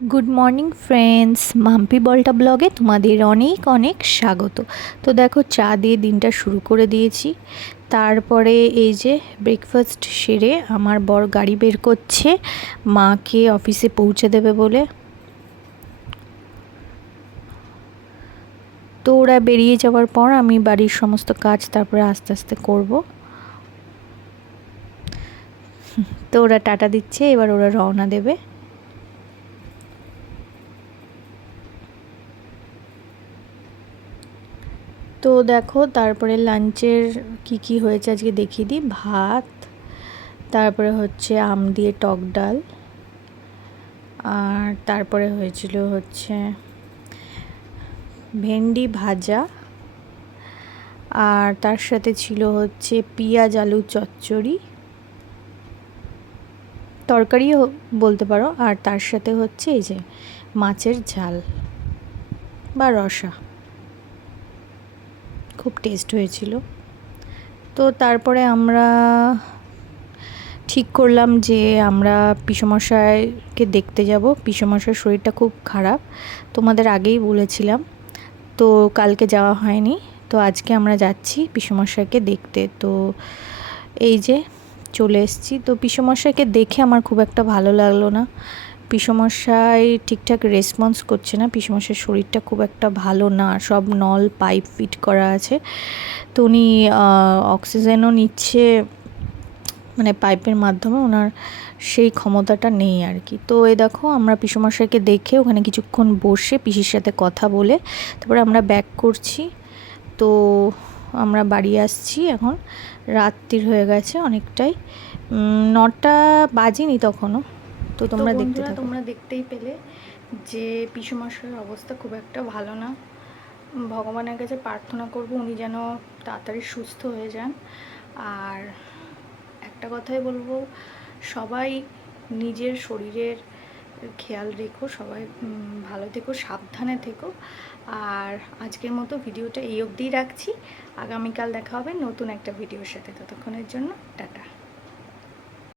Good morning friends, Mampi বলটা ব্লগে তোমাদের অনেক অনেক স্বাগত। তো দেখো, চা দিয়ে দিনটা শুরু করে দিয়েছি। তারপরে এই যে ব্রেকফাস্ট সেরে আমার বর গাড়ি বের করছে মাকে অফিসে পৌঁছে দেবে বলে। তো ওরা বেরিয়ে যাওয়ার পর আমি বাড়ির সমস্ত কাজ তারপরে আস্তে আস্তে করব। তো ওরা টাটা দিচ্ছে, এবার ওরা রওনা দেবে। তো দেখো, তারপরে লাঞ্চের কি হয়েছে আজকে দেখিয়ে দিই। ভাত, তারপরে হচ্ছে আম দিয়ে টক ডাল, আর তারপরে হয়েছিল হচ্ছে ভেন্ডি ভাজা, আর তার সাথে ছিল হচ্ছে পেঁয়াজ আলু চচ্চড়ি, তরকারিও বলতে পারো। আর তার সাথে হচ্ছে এই যে মাছের ঝাল বা রসা, খুব টেস্ট হয়েছিল। তো তারপরে আমরা ঠিক করলাম যে আমরা পিসেমশাইকে দেখতে যাব। পিসেমশাইয়ের শরীরটা খুব খারাপ, তোমাদের আগেই বলেছিলাম। তো কালকে যাওয়া হয়নি, তো আজকে আমরা যাচ্ছি পিসেমশাইকে দেখতে। তো এই যে চলে এসেছি। তো পিসেমশাইকে দেখে আমার খুব একটা ভালো লাগলো না। পিসেমশাই ঠিকঠাক রেসপন্স করছে না। পিসেমশাইয়ের শরীরটা খুব একটা ভালো না, সব নল পাইপ ফিট করা আছে। তো উনি অক্সিজেনও নিচ্ছে, মানে পাইপের মাধ্যমে, ওনার সেই ক্ষমতাটা নেই আর কি। তো এই দেখো, আমরা পিসেমশাইকে দেখে ওখানে কিছুক্ষণ বসে পিসির সাথে কথা বলে তারপরে আমরা ব্যাক করছি। তো আমরা বাড়ি আসছি এখন। রাত্রির হয়ে গেছে অনেকটাই, 9টা বাজেনি তখনও। তো তোমরা দেখতে থাকো। তোমরা দেখতেই পেলে যে পিসেমশাইয়ের অবস্থা খুব একটা ভালো না। ভগবানের কাছে প্রার্থনা করব উনি যেন তাড়াতাড়ি সুস্থ হয়ে যান। আর একটা কথাই বলবো, সবাই নিজের শরীরের খেয়াল রেখো, সবাই ভালো থেকো, সাবধানে থেকো। আর আজকের মতো ভিডিওটা এই অবধিই রাখছি। আগামীকাল দেখা হবে নতুন একটা ভিডিওর সাথে। ততক্ষণের জন্য টাটা।